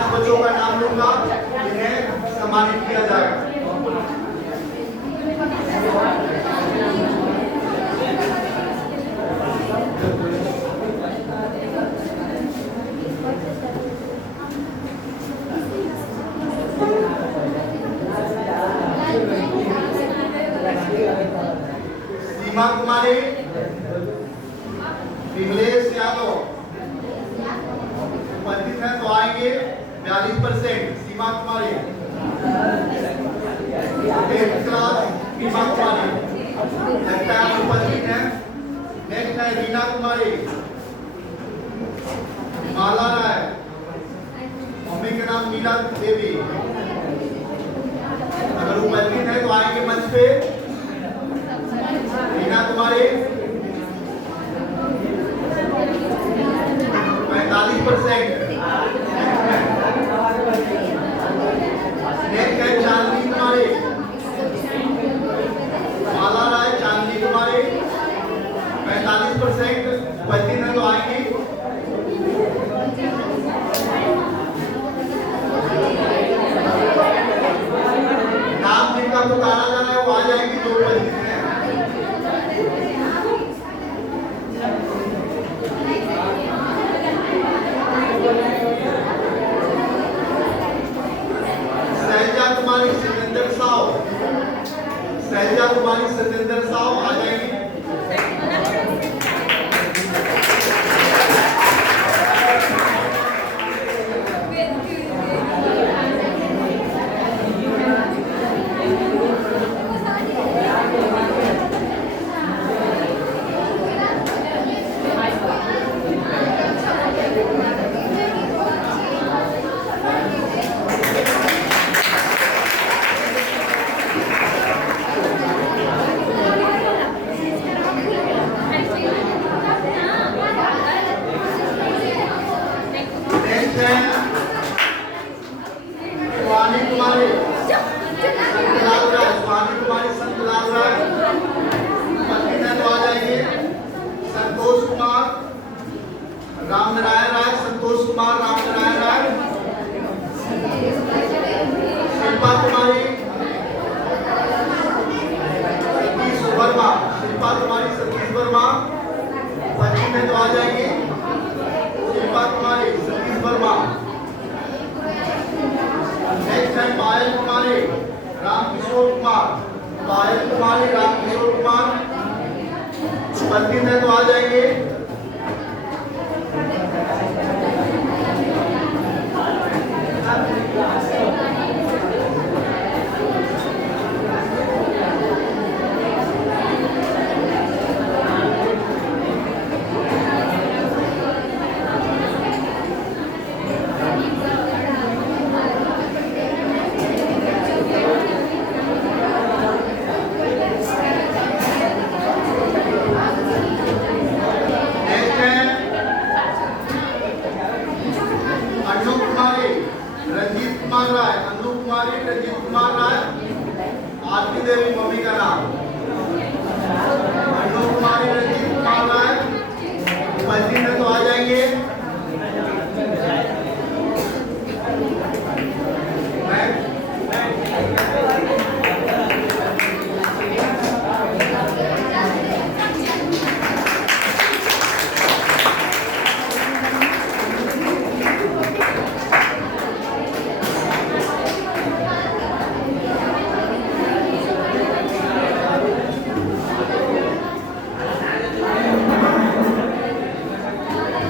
5 बच्चों का नाम लूंगा जिन्हें सम्मानित किया जाएगा। सीमा कुमारी, विमलेश यादव उपस्थित हैं तो आएंगे 42%। सीमा कुमारी, सीमा कुमारी लगता है उपस्थित हैं। नेक्स्ट है रीना कुमारी, माला राय, मम्मी का नाम मीरा देवी, अगर उपस्थित है तो आएंगे मंच पे। रीना कुमारी 45%। नेक्स्ट है चांदनी कुमारी, माला राय, चांदनी कुमारी 45%। उपस्थित है तो आएंगी। नाम जिनका पुकारा जा रहा है वो आ जाएंगे जो उपस्थित हैं। सैजा कुमारी सतेंद्र साहु आ जाएंगी। रामनारायण राय, संतोष कुमार, रामनारायण राय, शिल्पा कुमारी, सतीश वर्मा, शिल्पा कुमारी, सतीश वर्मा उपस्थित है तो आ जाएंगे। शिल्पा कुमारी, सतीश वर्मा। नेक्स्ट है पायल कुमारी, रामकिशोर कुमार, पायल कुमारी, रामकिशोर कुमार उपस्थित है तो आ जाएंगे। रंजीत कुमार राय, आरती देवी मम्मी का नाम, अनु कुमारी, रंजीत कुमार राय उपस्थित है तो आ जाएंगे।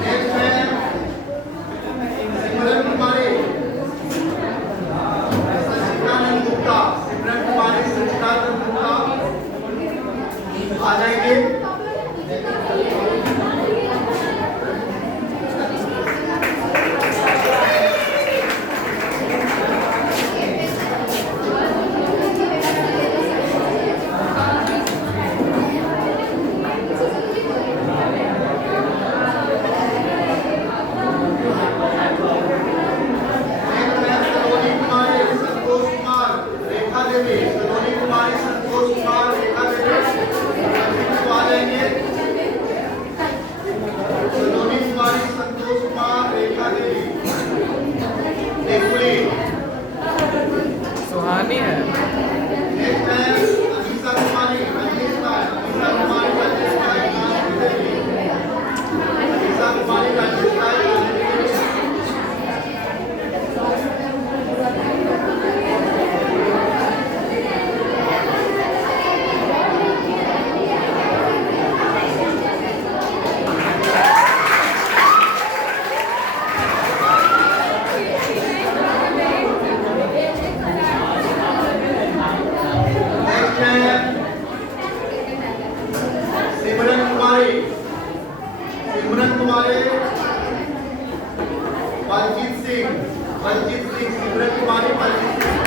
नेक्स्ट है सिमरन कुमारी, बलजीत सिंह, सिमरन कुमारी, बलजीत सिंह।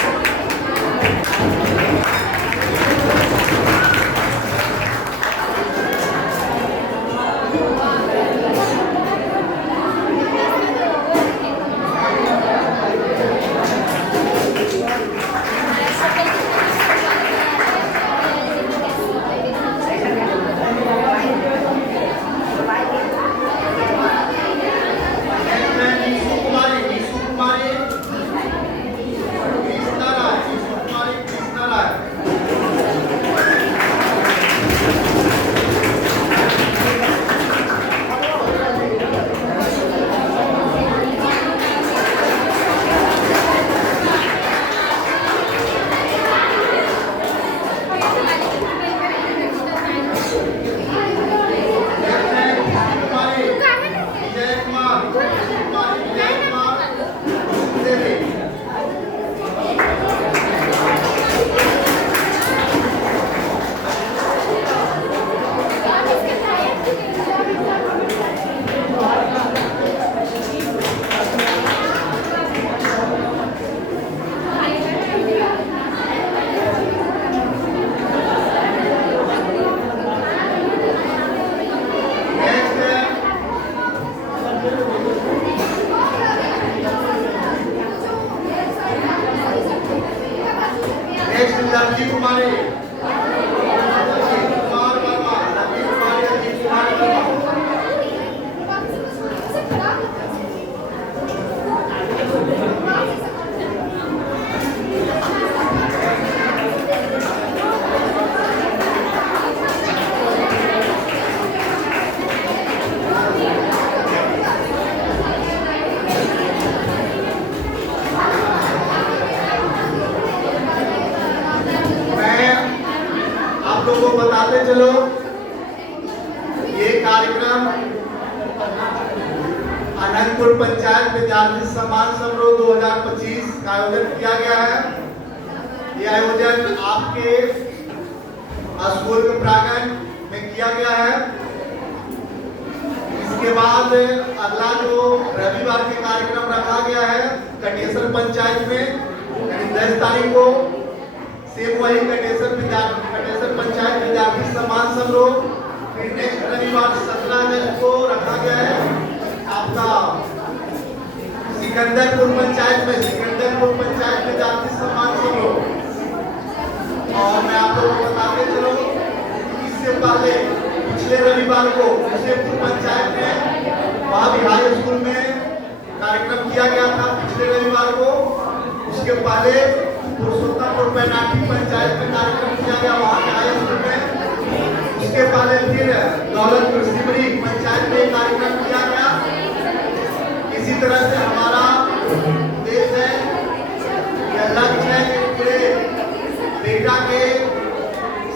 लवली कुमारी, कुमार वर्मा, लवली कुमारी, अजीत कुमार वर्मा। लोगों को बताते चलो, ये कार्यक्रम अनंतपुर पंचायत विद्यार्थी सम्मान समारोह 2025 का आयोजन किया गया है। ये आयोजन आपके स्कूल के प्रांगण में किया गया है। इसके बाद अगला जो रविवार के कार्यक्रम रखा गया है कटेसर पंचायत में, यानी 10 तारीख को सेम वही कटेसर पंचायत विद्यार्थी सम्मान समारोह। फिर नेक्स्ट रविवार 17 अगस्त को रखा गया है आपका सिकंदरपुर पंचायत विद्यार्थी सम्मान समारोह। और मैं आप लोगों को बताते चलूं, इससे पहले पिछले रविवार को विजयपुर पंचायत में वहां हाई स्कूल में कार्यक्रम किया गया था पिछले रविवार को। उसके पहले पुरुषोत्तमपुर पैनाटी पंचायत में कार्यक्रम किया गया वहां के हाई स्कूल में। उसके पहले फिर दौलतपुर सिमरी पंचायत में कार्यक्रम किया गया। इसी तरह से हमारा देश है, यह लक्ष्य है कि पूरे बेटा के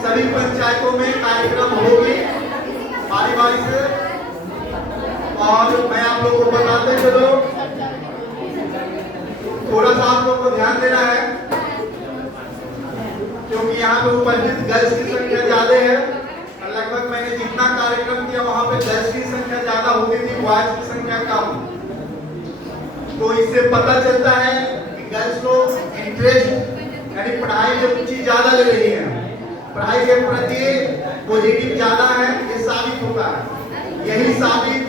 सभी पंचायतों में कार्यक्रम होगी बारी से। और मैं आप लोगों को बताते चलो, थोड़ा सा आप लोगों को ध्यान देना है क्योंकि यहाँ पे उपस्थित गर्ल्स की संख्या ज्यादा है। लगभग मैंने जितना कार्यक्रम किया वहाँ पे गर्ल्स की संख्या ज्यादा होती थी, बॉयज की संख्या कम। तो इससे पता चलता है कि गर्ल्स लोग इंटरेस्ट यानी पढ़ाई में रुचि ज्यादा ले रही है, पढ़ाई के प्रति पॉजिटिव ज्यादा है, ये साबित होता है। यही साबित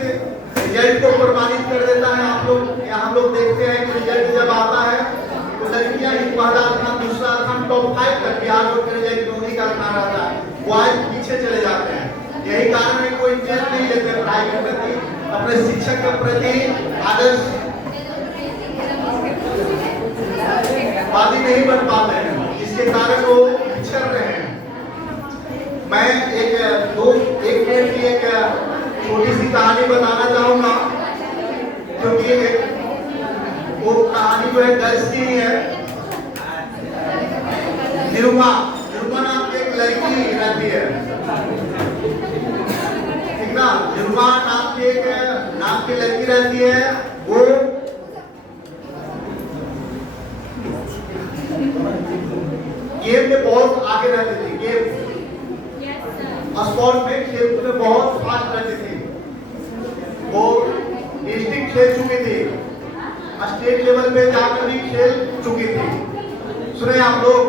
रिजल्ट को प्रमाणित कर देता है। आप लोग यहाँ हम लोग देखते हैं कि रिजल्ट जब आता है तो लड़कियां ही पहला स्थान, दूसरा स्थान, टॉप 5 तक बिहार बोर्ड के रिजल्ट में उन्हीं का स्थान रहता है, बॉयज पीछे चले जाते हैं। यही कारण है कोई इंटरेस्ट नहीं लेते पढ़ाई के प्रति, अपने शिक्षक के प्रति आदर्श वादी नहीं बन पाते हैं, जिसके कारण वो पिछड़ रहे हैं। मैं एक मिनट की एक छोटी सी कहानी बताना चाहूंगा क्योंकि वो कहानी जो है गर्ल्स की है। निरुमा नाम की एक लड़की रहती है, ठीक ना। निरुमा नाम की लड़की रहती है। वो गेम में बहुत आगे रहती थी, गेम स्पोर्ट में खेल में बहुत फास्ट रहती थी। खेल चुकी थी, स्टेट लेवल पे जाकर भी खेल चुकी थी। सुने आप लोग,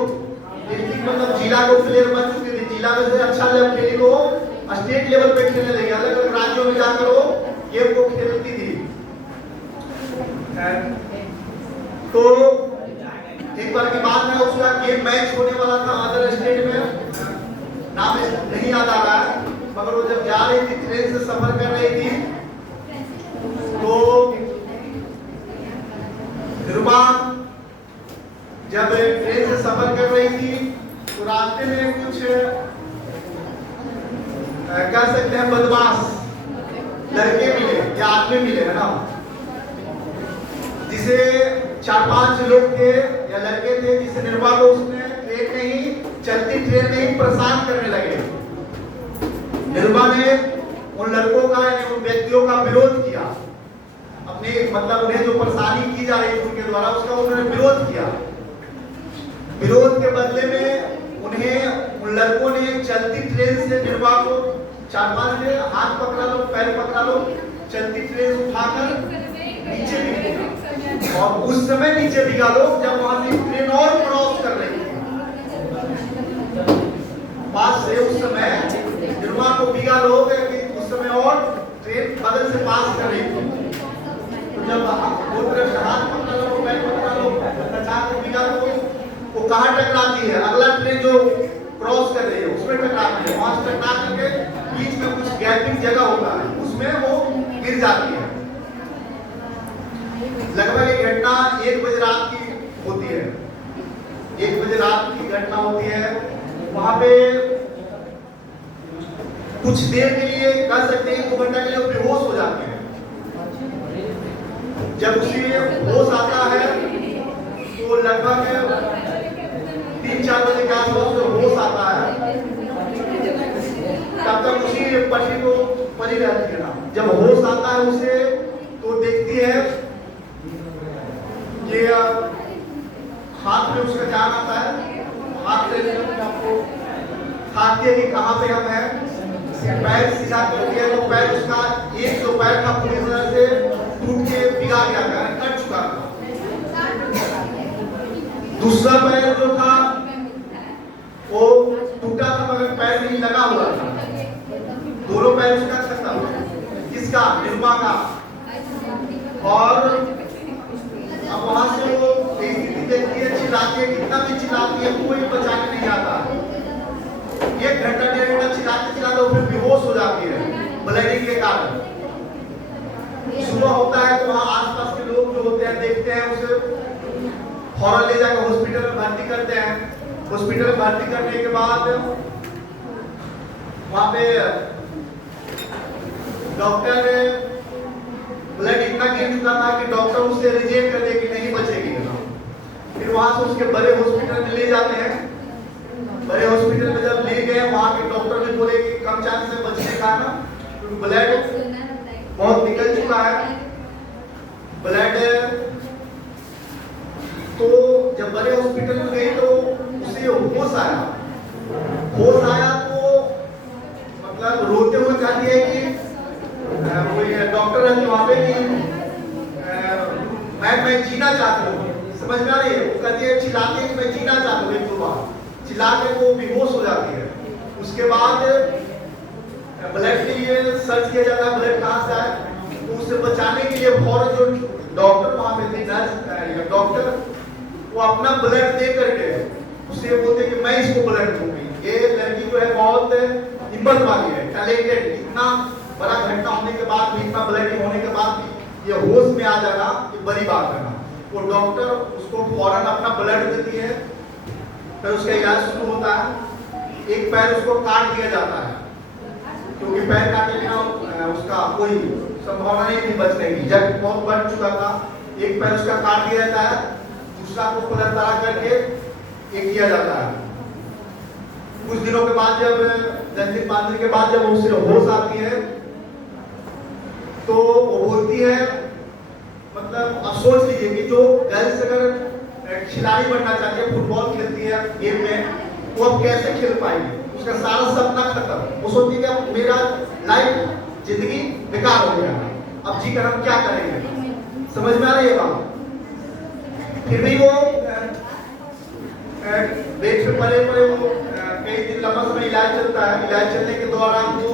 डिस्ट्रिक्ट मतलब जिला को प्लेयर बन चुकी थी, जिला में से अच्छा जब खेली तो स्टेट लेवल पे खेलने लगी, अलग अलग राज्यों में जाकर वो गेम को खेलती थी। तो एक बार की बात है, उसका गेम मैच होने वाला था अदर स्टेट में, नाम नहीं याद आ रहा है, मगर वो जब जा रही थी, ट्रेन से सफर कर रही थी, तो निरुपा जब ट्रेन से सफर कर रही थी तो रास्ते में कुछ कह सकते हैं बदमाश लड़के मिले या आदमी मिले, है ना, जिसे 4-5 लोग थे या लड़के थे, जिसे निरुपा को उसने ट्रेन में ही, चलती ट्रेन में ही परेशान करने लगे। निरुपा ने उन लड़कों का यानी उन व्यक्तियों का विरोध किया, अपने मतलब उन्हें जो परेशानी की जा रही थी उनके द्वारा, उसका उन्होंने विरोध किया। विरोध के बदले में उन्हें उन लड़कों ने चलती ट्रेन से निरुपा को 4-5 ने हाथ पकड़ा लो, पैर पकड़ा लो, चलती ट्रेन उठाकर नीचे गिरा, और उस समय नीचे गिरा लोग जब वहां से ट्रेन और क्रॉस कर रही थी पास से, उस समय निरुपा को बिगा लोग उस समय और ट्रेन बगल से पास कर रही थी। तो जब दो तरफ से हाथ पकड़ा लो, पैर पकड़ा लो, अचानक बिगा लो, वो कहाँ टकराती है, अगला ट्रेन जो क्रॉस कर रही है उसमें टकराती है, वहां से टकरा करके बीच में कुछ गैपिंग जगह होता है, उसमें वो गिर जाती है। लगभग ये घटना 1 बजे रात की होती है, 1 बजे रात की घटना होती है। वहां पे कुछ देर के लिए कह सकते हैं 2 घंटा के लिए बेहोश हो जाते हैं। जब उसे होश आता है तो लगभग 3-4 बजे के आसपास होश आता है, तब तक उसी पटरी को पड़ी रहती है ना। जब होश आता है उसे तो देखती है कि हाथ में उसका जान आता है, हाथ से आपको खाती है कि कहाँ पे हम हैं, पैर सीधा करके, तो पैर उसका एक जो पैर था पूरी तरह से टूट के बिगा गया था, कट चुका था। दूसरा पैर जो था वो टूटा था मगर पैर नहीं लगा हुआ था, दोनों पैर उसका खत्म था, किसका, निरुपा का। और अब वहां से वो स्थिति देखती है, चिल्लाती है, कितना भी चिल्लाती है कोई बचाने नहीं आता, 1 घंटा 1.5 घंटा चिल्लाते चिल्लाते फिर बेहोश हो जाती है ब्लीडिंग के कारण। सुबह होता है तो वहाँ आसपास के लोग जो होते हैं देखते हैं, उसे फौरन ले जाकर हॉस्पिटल में भर्ती करते हैं। हॉस्पिटल में भर्ती करने के बाद वहाँ पे डॉक्टर ब्लड इतना गिर चुका था कि डॉक्टर उसे रिजेक्ट कर दे कि नहीं बचेगी। फिर वहां से उसके बड़े हॉस्पिटल में ले जाते हैं। बड़े हॉस्पिटल में जब ले गए, वहां के डॉक्टर भी बोले कि कम चांस है बचने का ना, क्योंकि ब्लड बहुत निकल चुका है ब्लड। तो जब बड़े हॉस्पिटल में गए तो उसे होश आया। होश आया तो मतलब रोते हुए कहती है कि कोई डॉक्टर है वहां पे कि मैं जीना चाहती हूँ, समझ में आ रही है। वो कहती है, चिल्लाती है कि मैं जीना चाहती हूँ, एक दो बार चिल्ला के वो बेहोश हो जाती है। उसके बाद ब्लड के लिए सर्च किया जाता है, ब्लड कहाँ से आए। तो उसे बचाने के लिए फौरन जो डॉक्टर वहां पे थे, नर्स डॉक्टर, वो अपना ब्लड दे करके उसे बोलते कि मैं इसको ब्लड दूंगी। ये लड़की जो है बहुत हिम्मत वाली है, टैलेंटेड। इतना बड़ा घटना होने के बाद भी, इतना ब्लडिंग होने के बाद भी ये होश में आ जाना ये बड़ी बात है ना। वो डॉक्टर उसको फौरन अपना ब्लड देती है, फिर उसका इलाज शुरू होता है। एक पैर उसको काट दिया जाता है, क्योंकि पैर काटने का उसका कोई संभावना नहीं थी बचने की, जब बहुत बढ़ चुका था। एक पैर उसका काट दिया जाता है, दूसरा को पलट तड़ा करके एक किया जाता है। कुछ दिनों के बाद, जब 10 दिन 5 दिन के बाद जब उसे होश आती है तो वो बोलती है, मतलब अब सोच लीजिए कि जो गर्ल्स अगर खिलाड़ी बनना चाहती है, फुटबॉल खेलती है गेम में, वो अब कैसे खेल पाएगी। उसका सारा सपना खत्म। वो सोचती है कि अब मेरा लाइफ जिंदगी बेकार हो गया, अब जी कर हम क्या करेंगे? समझ में आ रही है बात? फिर भी वो बेड पे पड़े पड़े वो कई दिन लंबा समय इलाज चलता है। इलाज चलने के दौरान वो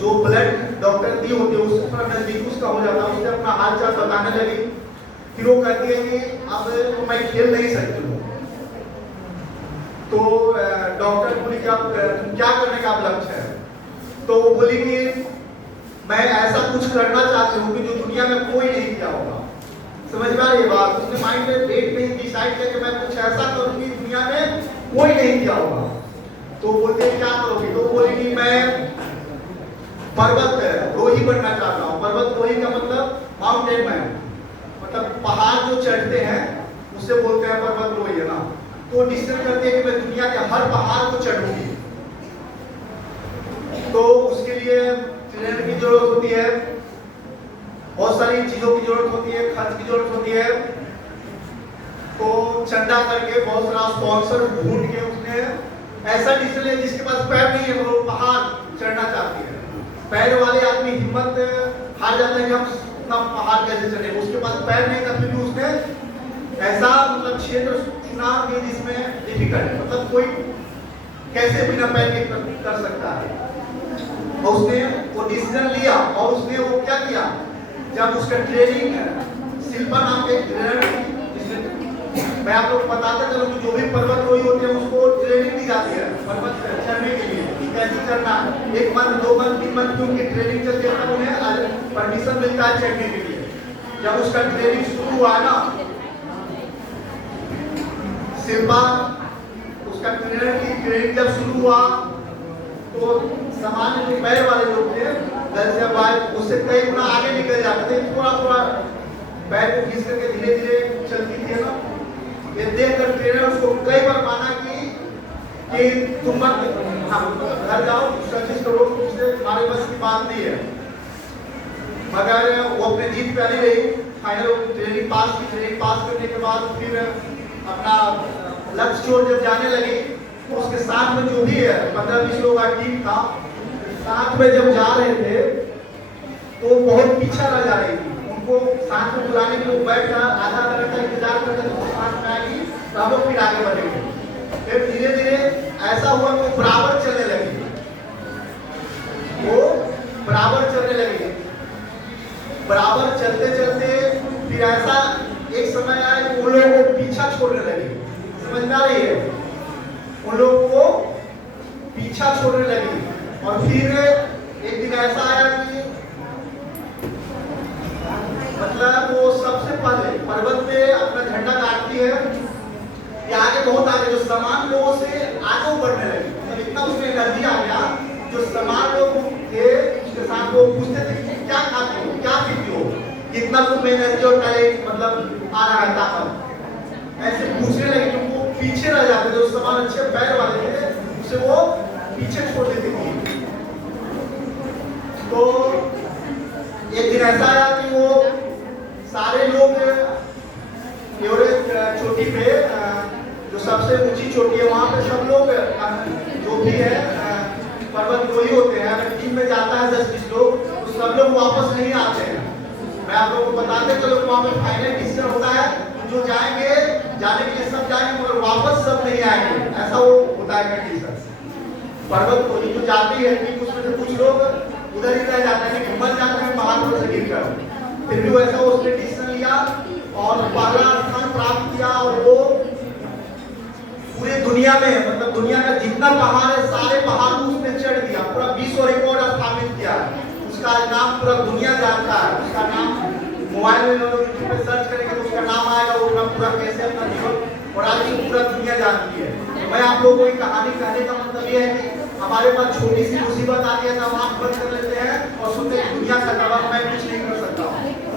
जो ब्लड डॉक्टर दी होती है उससे थोड़ा नजदीक उसका हो जाता है। उससे अपना हाल चाल बताने लगी। फिर वो कहती है कि अब तो मैं खेल नहीं सकती हूँ। तो डॉक्टर बोली कि अब क्या करने का लक्ष्य है? तो वो बोली कि मैं ऐसा कुछ करना चाहती हूँ कि जो दुनिया में कोई नहीं किया होगा। समझ में आ रही है बात? उसने माइंड में बेड पे ही डिसाइड किया कि मैं कुछ ऐसा करूंगी दुनिया में कोई नहीं किया होगा। तो बोलते क्या करोगी? तो बोली कि मैं पर्वत रोही बनना चाहता हूँ। पर्वत रोही का मतलब माउंटेन मैन, मतलब पहाड़ जो चढ़ते हैं उससे बोलते हैं पर्वत रोही, है ना? तो डिसाइड करते हैं कि मैं दुनिया के हर पहाड़ को चढ़ूंगी। तो उसके लिए ट्रेनर की जरूरत होती है, बहुत सारी चीजों की जरूरत होती है, खर्च की जरूरत होती है। तो चंदा करके बहुत सारा स्पॉन्सर ढूंढ के उसने ऐसा डिसीजन लिया जिसके पास पैर नहीं है वो पहाड़ चढ़ना चाहती है। पैर वाले आदमी हिम्मत हार जाता है कि हम इतना पहाड़ कैसे चढ़े। उसके पास पैर नहीं था फिर भी उसने ऐसा मतलब क्षेत्र चुना कि जिसमें डिफिकल्ट है, मतलब कोई कैसे बिना पैर के कर सकता है। और उसने वो डिसीजन लिया और उसने वो क्या किया, जब उसका ट्रेनिंग शिल्पा नाम के ट्रेनर, मैं आप लोग बताता चलो कि जो भी पर्वत रोही होते हैं उसको ट्रेनिंग दी जाती है पर्वत चढ़ने के लिए, कैसे चढ़ना है। 1 मंथ 2 मंथ 3 मंथ की उनकी ट्रेनिंग चलती है, तब उन्हें परमिशन मिलता है चढ़ने के लिए। जब उसका ट्रेनिंग शुरू हुआ ना, शिल्पा उसका ट्रेनर की ट्रेनिंग जब शुरू हुआ तो सामान्य जो पैर वाले लोग थे घर से बाहर उससे कई गुना आगे निकल जाते थे। थोड़ा थोड़ा पैर को घिस करके धीरे धीरे चलती थी ना। ये देखकर ट्रेनर उसको कई बार माना कि तुम मत घर जाओ, कोशिश करो, तुमसे हमारे बस की बात नहीं है। मगर वो अपने जीत पे अड़ी रही। फाइनल ट्रेनिंग पास की। ट्रेनिंग पास करने के बाद फिर अपना लक्ष्य की ओर जब जाने लगी तो उसके साथ में जो भी है 15-20 लोगों का टीम था, साथ में जब जा रहे थे तो बहुत पीछा रह जा रही थी। उनको साथ में बुलाने के लिए बैठ कर आधा घंटा का इंतजार करते थे, तो साथ में आएगी तो हम लोग फिर आगे बढ़ेंगे। फिर धीरे धीरे ऐसा हुआ कि वो बराबर चलने लगी। वो बराबर चलने लगी। बराबर चलते चलते फिर ऐसा एक समय आया कि उन लोगों को पीछा छोड़ने लगी। समझ में आ रही है? उन लोगों को पीछा छोड़ने लगी। और फिर एक दिन ऐसा आया कि मतलब वो सबसे पहले पर्वत पे अपना झंडा गाड़ती है कि आगे बहुत आगे, जो समान लोगों से आगे बढ़ने लगी। मतलब इतना उसमें एनर्जी आ गया, जो समान लोग थे उसके साथ वो पूछते थे कि क्या खाते हो, क्या पीते हो, कितना तुम्हें एनर्जी और टैलेंट मतलब आ रहा है, ताकत, ऐसे पूछने लगे। तो वो पीछे रह जाते थे। जो समान अच्छे पैर वाले थे उसे वो पीछे छोड़ देती थी। तो एक दिन ऐसा आया कि वो सारे लोग एवरेस्ट चोटी पे, जो सबसे ऊंची चोटी है, वहां पे सब लोग जो भी है पर्वत रोही होते हैं, अगर टीम में जाता है 10-20 लोग तो सब लोग वापस नहीं आते हैं। मैं आप लोगों को बताते चलो वहां पे फाइनल डिसीजन होता है, जो जाएंगे जाने के लिए सब जाएंगे मगर वापस सब नहीं आएंगे, ऐसा वो होता है कंडीशन। पर्वत रोही जो जाती है कि उसमें से कुछ लोग उधर ही रह जाते हैं, हिम्मत जाते हैं पहाड़ से गिर कर। फिर भी वैसा उसने डिसीजन लिया और पहला स्थान प्राप्त किया। और वो पूरी दुनिया में, मतलब दुनिया का जितना पहाड़ है सारे पहाड़ उसने चढ़ दिया, पूरा विश्व रिकॉर्ड स्थापित किया। उसका नाम पूरा दुनिया जानता है। उसका नाम मोबाइल में यूट्यूब पे सर्च करेंगे तो उसका नाम आएगा, वो पूरा कैसे अपना जीवन और आज पूरा दुनिया जानती है। तो मैं आप लोगों को कहानी कहने का मतलब ये है कि हमारे पास छोटी सी मुसीबत आती है तो हम आंख बंद कर लेते हैं और सुनते हैं दुनिया का दबाव, मैं कुछ नहीं कर सकता।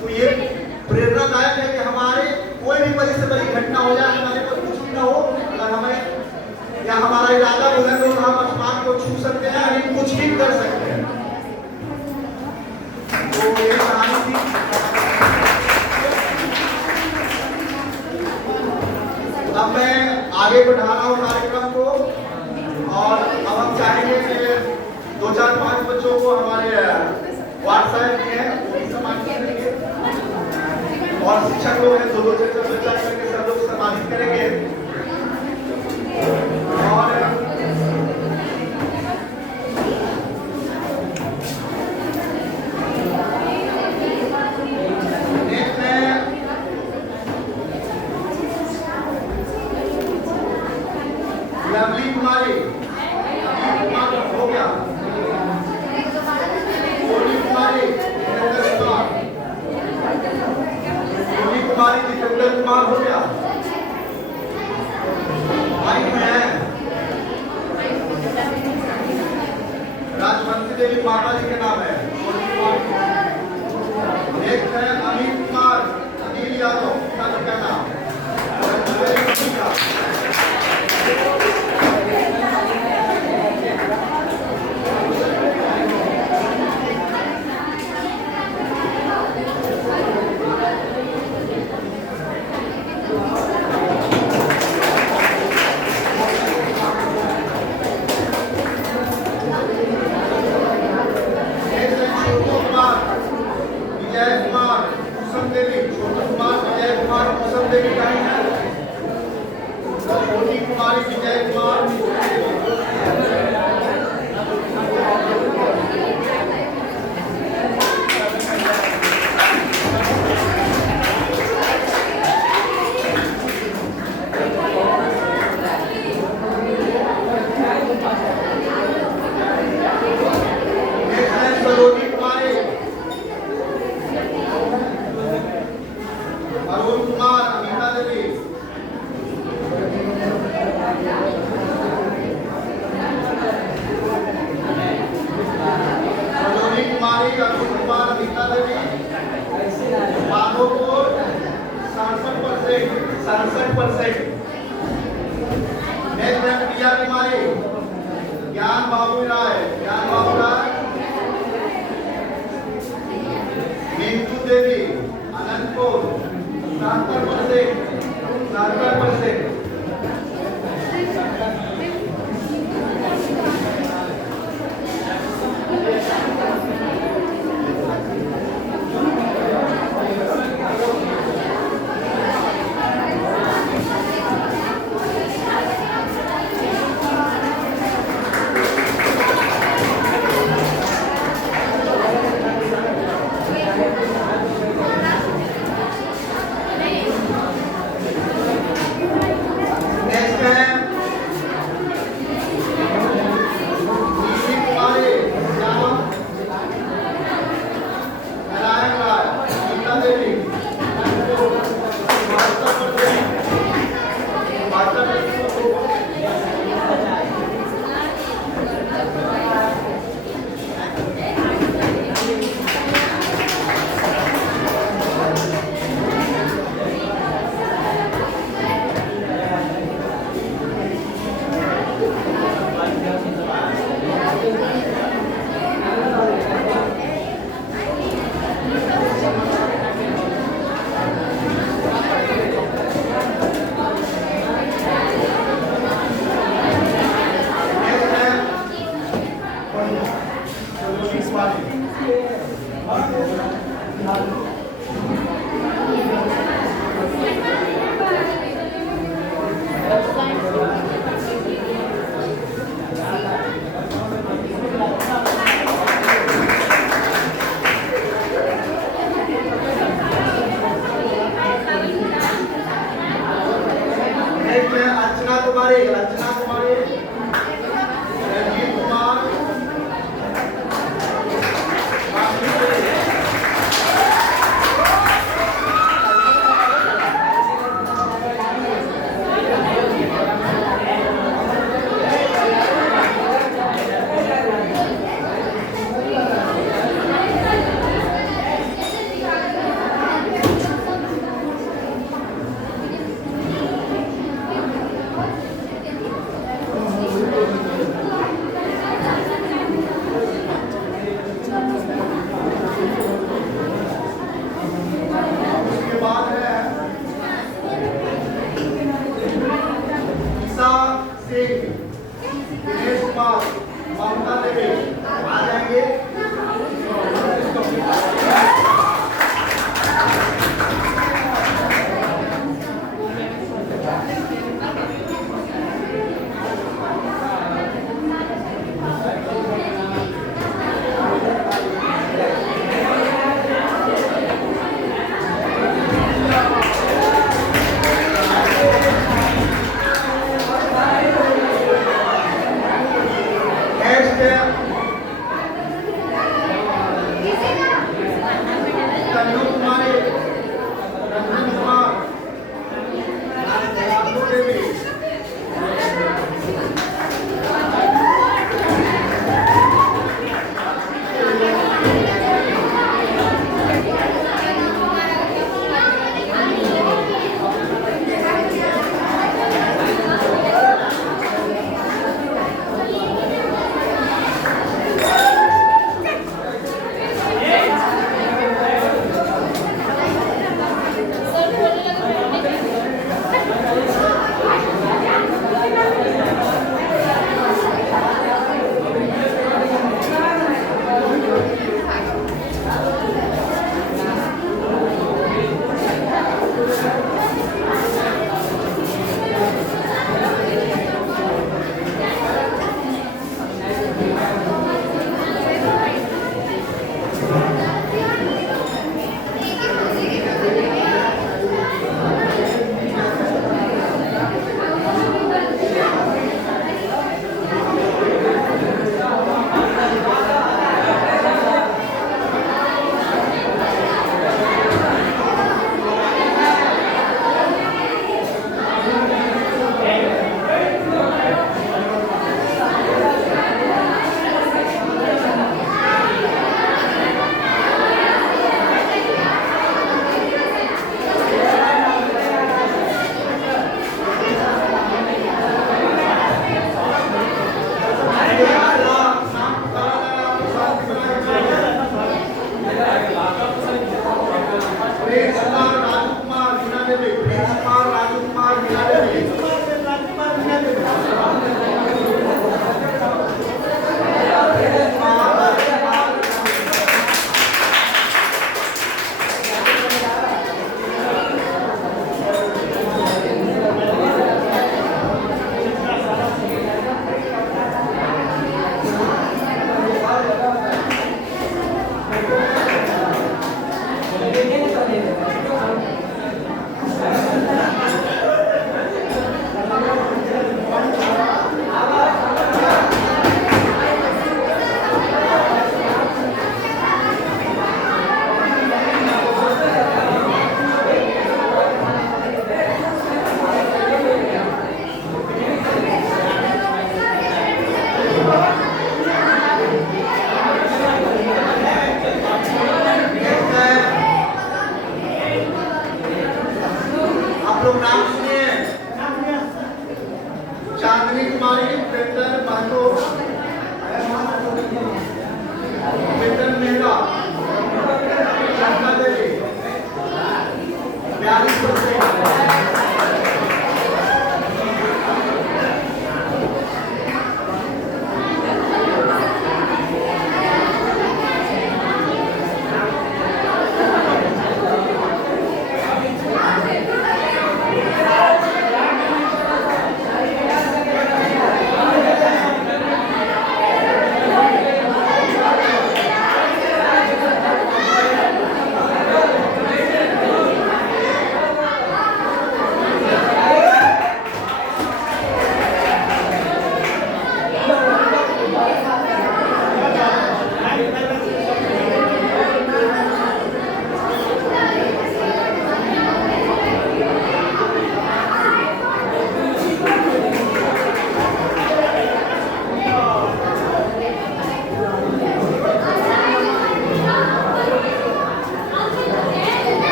तो ये प्रेरणादायक है कि हमारे कोई भी बड़ी से बड़ी घटना हो जाए, हमारे पर कुछ भी ना हो, अगर हमें या हमारा इरादा बुलंद हो तो हम आसमान को छू सकते हैं, हम कुछ भी कर सकते हैं। तो ये कहानी थी। अब मैं आगे बढ़ा रहा हूँ कार्यक्रम को और अब हम चाहेंगे कि 2-4-5 बच्चों को हमारे वार्ड साहब भी हैं, वो भी सम्मानित करेंगे। और शिक्षक लोग हैं, दो से चर्चा करके सब लोग सम्मानित करेंगे। और लवली कुमारी हो गया, सोनी कुमारी, सोनी कुमारी, जितेंद्र कुमार हो गया। भाई मैं राजवंशी देवी माता जी के नाम है। एक है अमित कुमार, अनिल यादव का नाम।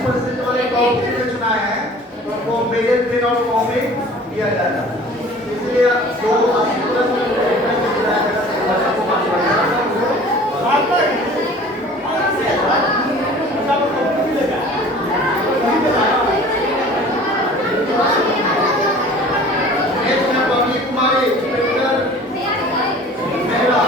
40% वाले टॉप 3 में चुना है तो उनको मेडल पेन और कॉमिक दिया जाएगा। इसलिए जो 80% में चुनाया जाएगा बच्चों को पास पब्लिक कुमारी मेरा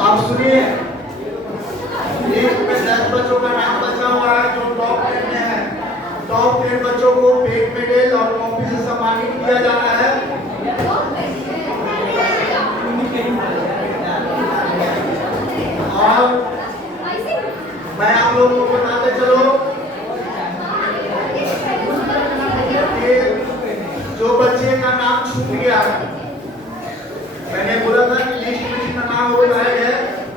आप सुनिए, लिस्ट में 10 बच्चों का नाम बचा हुआ है जो टॉप 10 में है। टॉप 10 बच्चों को पेड मेडल और कॉपी से सम्मानित किया जाना है। और मैं आप लोगों को बताते चलो कि जो बच्चे का नाम छूट गया है, मैंने बोला था कि लिस्ट में जितना नाम हो रहा है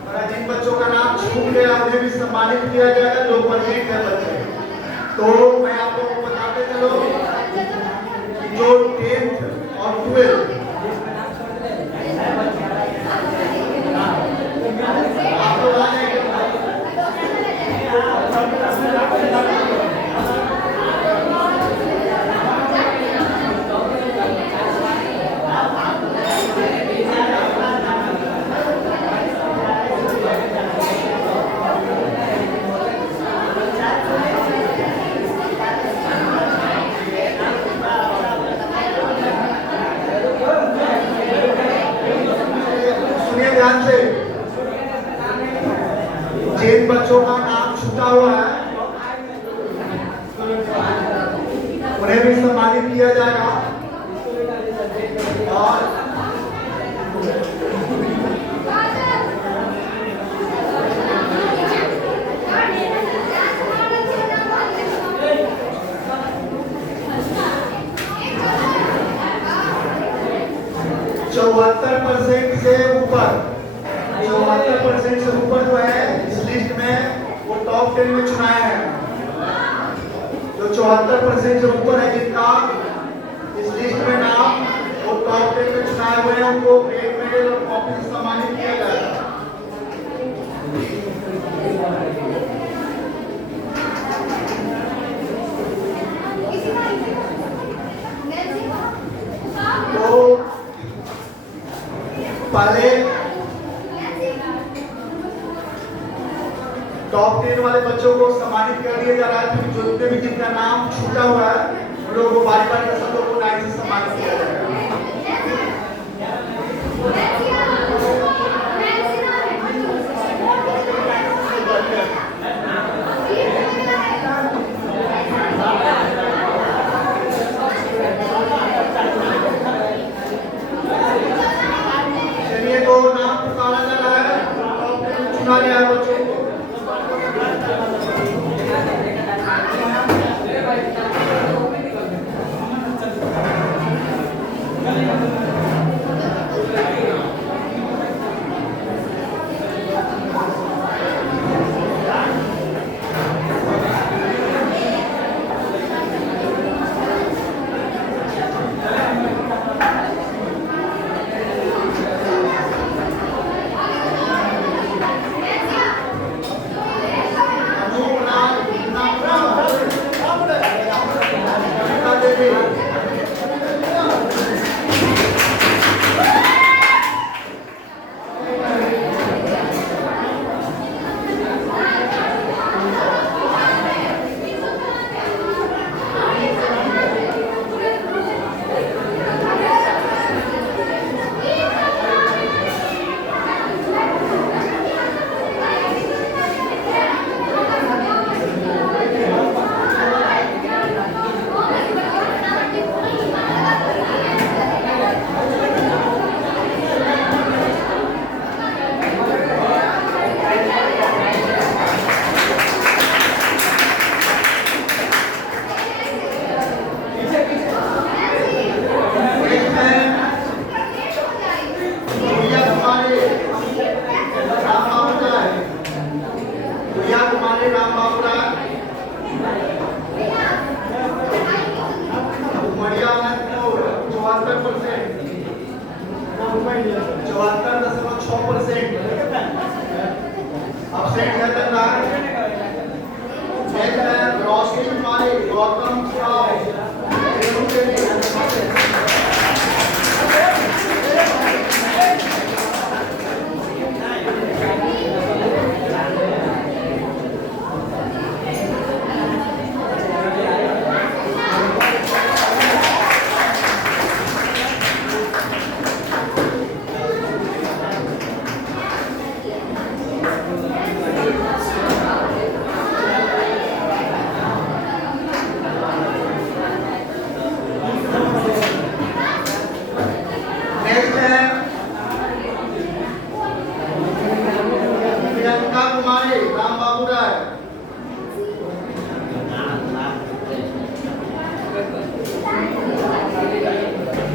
और जिन बच्चों का नाम छूट गया उन्हें भी सम्मानित किया जाएगा जो परसेंट है बच्चे। तो मैं आप लोगों को बताते चलो कि जो 10th और 12th आप लोग आ जाएंगे। ध्यान से, जिन बच्चों का नाम छूटा हुआ है उन्हें भी सम्मानित किया जाएगा। और चौहत्तर % से ऊपर 74% से ऊपर जो है इस लिस्ट में वो टॉप 10 में चुनाए हैं। जो 74% से ऊपर है जिनका इस लिस्ट में नाम वो टॉप 10 में चुनाए हुए हैं उनको पेड मेडल और कॉपी से सम्मानित किया जाएगा। तो पहले टॉप 10 वाले बच्चों को सम्मानित कर दिया जा रहा है, फिर जो भी जिनका नाम छूटा हुआ है उन लोगों को बारी बारी सब लोगों को लाइन से सम्मानित किया जाएगा। चलिए तो नाम पुकारा जा रहा है, टॉप 10 में चुना गया है बच्चों को।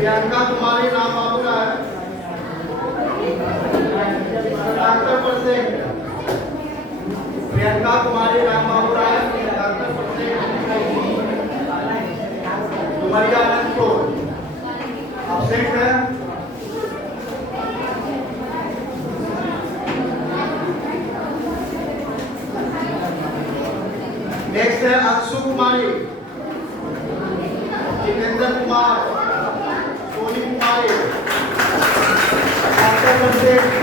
प्रियंका कुमारी नाम बाबूला है 77%। प्रियंका कुमारी नाम बाबूला है 77%। डुमरिया अनंतपुर एब्सेंट है। नेक्स्ट है अंशु कुमारी, जितेंद्र कुमार, सोनी कुमारी 78%।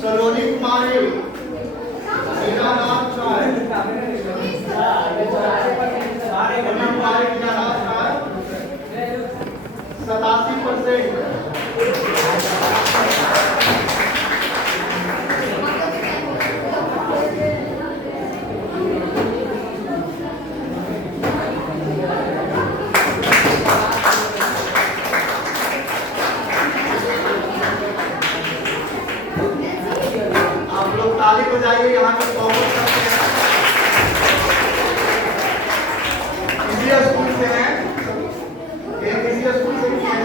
सलोनी कुमारी, मीनानाथ राय, कुमारी मीनानाथ राय 87%। ताली बजाइए, यहाँ पे बहुत करते हैं। किसी स्कूल से हैं, ये किसी स्कूल से भी हैं,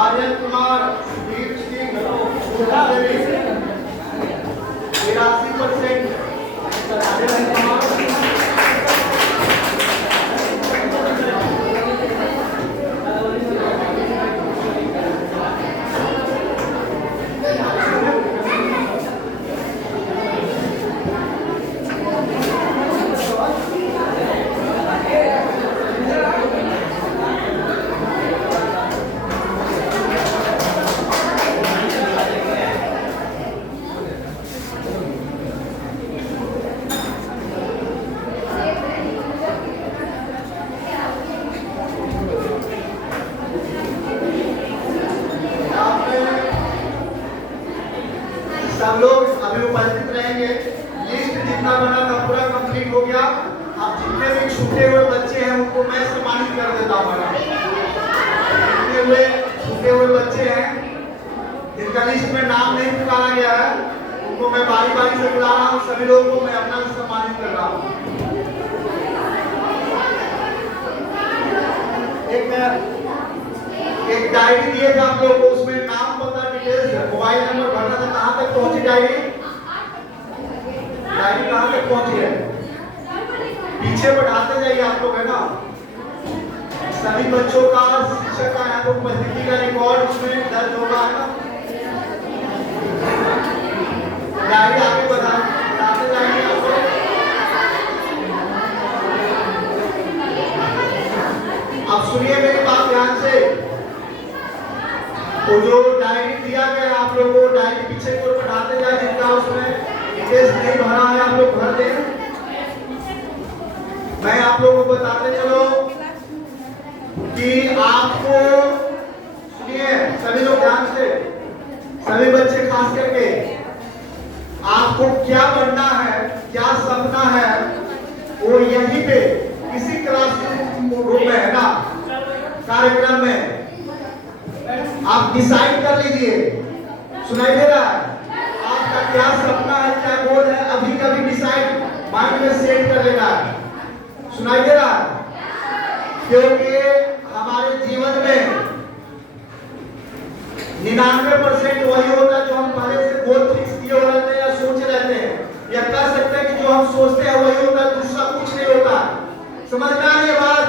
आर्यन कुमार, वीर सिंह 83%। सब लोग अभी उपस्थित रहेंगे। लिस्ट जितना बना था पूरा कंप्लीट हो गया। अब जितने भी छूटे हुए बच्चे हैं उनको मैं सम्मानित कर देता हूँ। जितने हुए छूटे हुए बच्चे हैं जिनका लिस्ट में नाम नहीं पुकारा गया है उनको मैं बारी बारी से बुला रहा हूँ। सभी लोगों को मैं अपना सम्मानित कर रहा हूँ। एक डायरी दिए थे आप लोगों को, उसमें नाम पता डिटेल्स मोबाइल नंबर भरना था। कहाँ तक पहुंची डायरी? डायरी कहाँ तक पहुंची है? पीछे बढ़ाते जाइए आप लोग, है ना। सभी बच्चों का शिक्षक का यहाँ पर उपस्थिति का रिकॉर्ड उसमें दर्ज होगा, है ना। डायरी आगे बढ़ाते जाएंगे आप लोग। अब सुनिए मेरी बात ध्यान से। तो जो डायरी दिया गया आप लोगों को, डायरी पीछे को बढ़ाते जाए। जिनका उसमें डिटेल्स नहीं भरा है आप लोग भर दें। मैं आप लोगों को बताते चलो कि आपको, सुनिए सभी लोग ध्यान से, सभी बच्चे खास करके, आपको क्या बनना है, क्या सपना है, वो यहीं पे किसी क्लासरूम में, है ना, कार्यक्रम में आप डिसाइड कर लीजिए। सुनाई दे रहा है? आपका क्या सपना है, क्या गोल है, अभी कभी डिसाइड माइंड में सेट कर लेना है। सुनाई दे रहा है? क्योंकि हमारे जीवन में 99% वही होता है जो हम पहले से गोल फिक्स किए रहते हैं या सोच रहते हैं, या कह सकते हैं कि जो हम सोचते हैं वही होता है, दूसरा कुछ नहीं होता। समझ में आ रही है बात?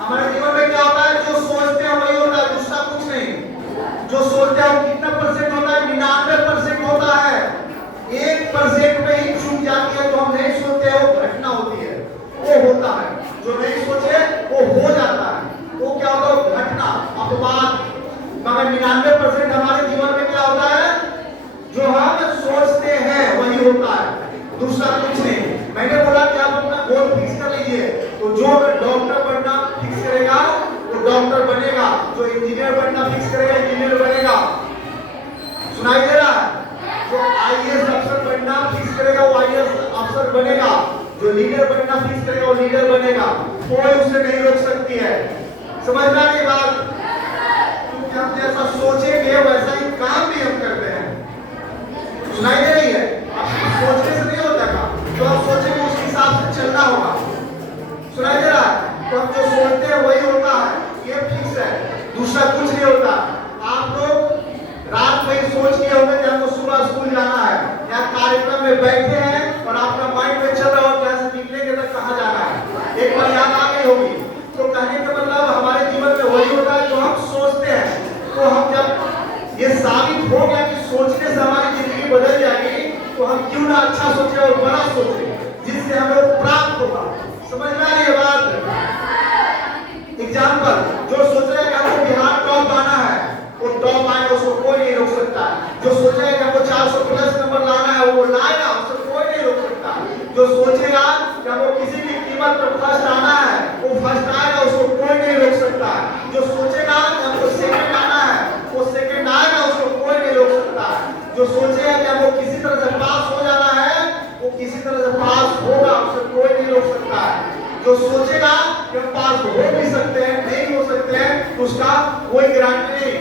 हमारे जीवन में क्या होता है? जो सोचते हैं वही होता है, दूसरा कुछ नहीं। जो सोचते हैं वो कितना परसेंट होता है? 99% होता है। 1% में ही चूक जाती है, तो हम नहीं सोचते हैं, वो घटना होती है, वो होता है। जो नहीं सोचे वो हो जाता है, वो क्या होता है? घटना, अपवाद। मगर 99% हमारे जीवन में क्या होता है? जो हम सोचते हैं वही होता है, दूसरा कुछ नहीं। मैंने बोला कि आप अपना गोल फिक्स कर लीजिए। तो जो डॉक्टर बनना फिक्स करेगा वो डॉक्टर बनेगा, जो इंजीनियर बनना फिक्स करेगा इंजीनियर बनेगा। सुनाई दे रहा है? जो आईएएस अफसर बनना फिक्स करेगा वो आईएएस अफसर बनेगा, जो लीडर बनना फिक्स करेगा वो लीडर बनेगा। कोई उसे नहीं रोक सकती है। समझ में आ रही बात? क्योंकि हम जैसा सोचेंगे वैसा ही काम भी हम करते हैं। सुनाई दे रही है? आप सोचने से नहीं होता काम, तो आप सोचेंगे उसके हिसाब से चलना होगा। सुनाई दे रहा है? तो हम जो सोचते हैं वही होता है, ये फिक्स है, दूसरा कुछ नहीं होता। आप लोग रात में सोच के होंगे कि हमको सुबह स्कूल जाना है, या कार्यक्रम में बैठे हैं और आपका माइंड में चल रहा हो कैसे निकलेंगे तो कहाँ जाना है, एक बार याद आ गई होगी। तो कहने का मतलब हमारे जीवन में वही होता है जो हम सोचते हैं। तो हम जब ये साबित हो गया कि सोचने से हमारी जिंदगी बदल जाएगी, तो हम क्यों ना अच्छा सोचे और बड़ा सोचे जिससे हमें प्राप्त होगा। समझ में आ रही है बात? एग्जाम्पल, जो सोच रहे हैं कि हमको बिहार टॉप आना है वो टॉप आएगा, उसको कोई नहीं रोक सकता। जो सोचेगा कि हमको 400 प्लस नंबर लाना है वो लाएगा, उसको कोई नहीं रोक सकता। जो सोचेगा कि हमको किसी भी कीमत पर फर्स्ट आना है वो फर्स्ट आएगा, उसको कोई नहीं रोक सकता। जो सोचेगा कि हमको सेकंड आना है वो सेकंड आएगा, उसको कोई नहीं रोक सकता। जो सोचेगा कि हमको किसी तरह से पास हो जाना है वो किसी तरह से पास होगा, उसे कोई नहीं रोक सकता है। जो सोचेगा कि हम पास हो भी सकते हैं, नहीं हो सकते हैं, उसका कोई गारंटी नहीं,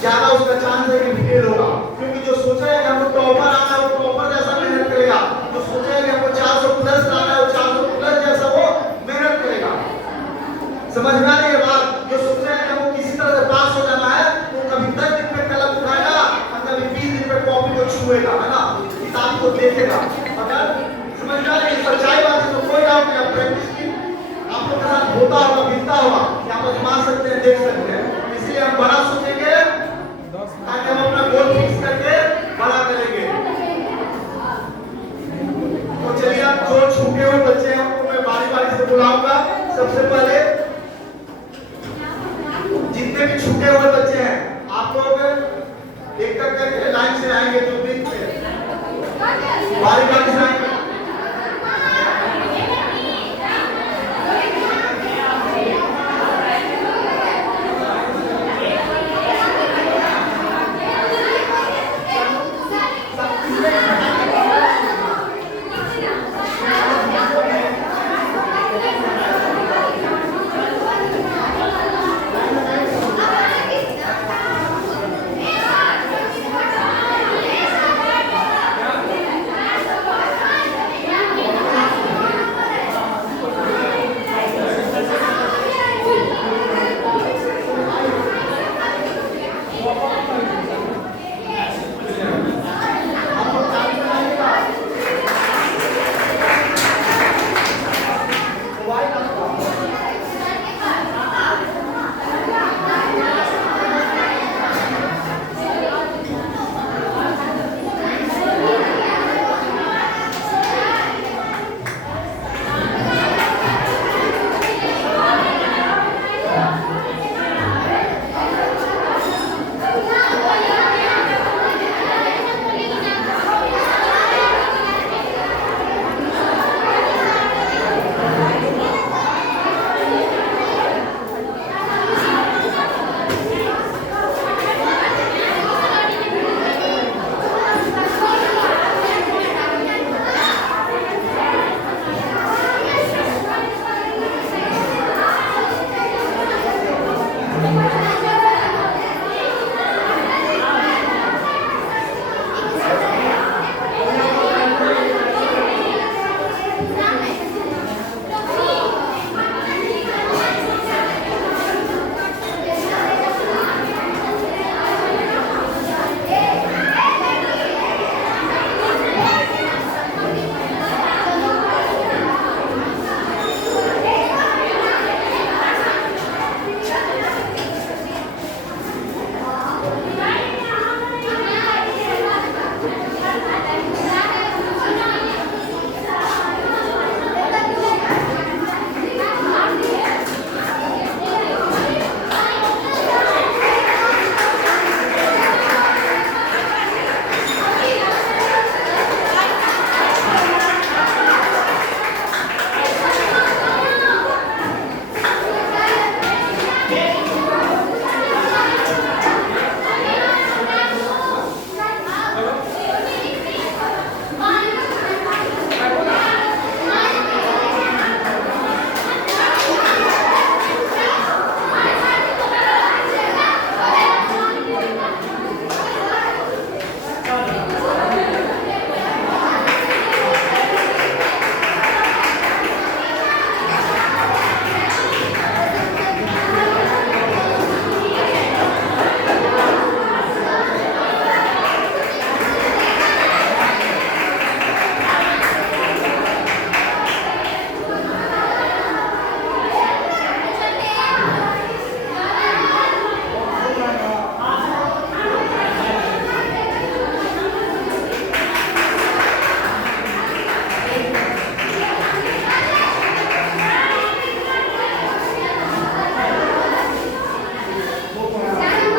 ज्यादा उसका चांस है कि फेल होगा। क्योंकि जो सोचा है कि हमको टॉपर आना है वो टॉपर जैसा मेहनत करेगा, जो सोचा है कि हमको 400 प्लस लाना है वो 400 प्लस जैसा वो मेहनत करेगा। समझ में आ रही है बात? जो सोचा है कि हमको किसी तरह से पास हो जाना है वो कभी 10 दिन में कलम उठाएगा और कभी 20 दिन में कॉपी को छुएगा, है ना, किताब को देखेगा। अगर समझ में आ रही है सच्चाई बात है, तो कोई डाउट नहीं। प्रैक्टिस की आप लोग के साथ होता होगा, मिलता होगा, आप आजमा सकते हैं, देख सकते हैं। इसलिए हम बड़ा सोचेंगे ताकि हम अपना गोल फिक्स करके बड़ा करेंगे। तो चलिए आप जो छूटे हुए बच्चे हैं उनको मैं बारी बारी से बुलाऊंगा। सबसे पहले जितने भी छूटे हुए बच्चे हैं आप लोग एक करके लाइन से आएंगे।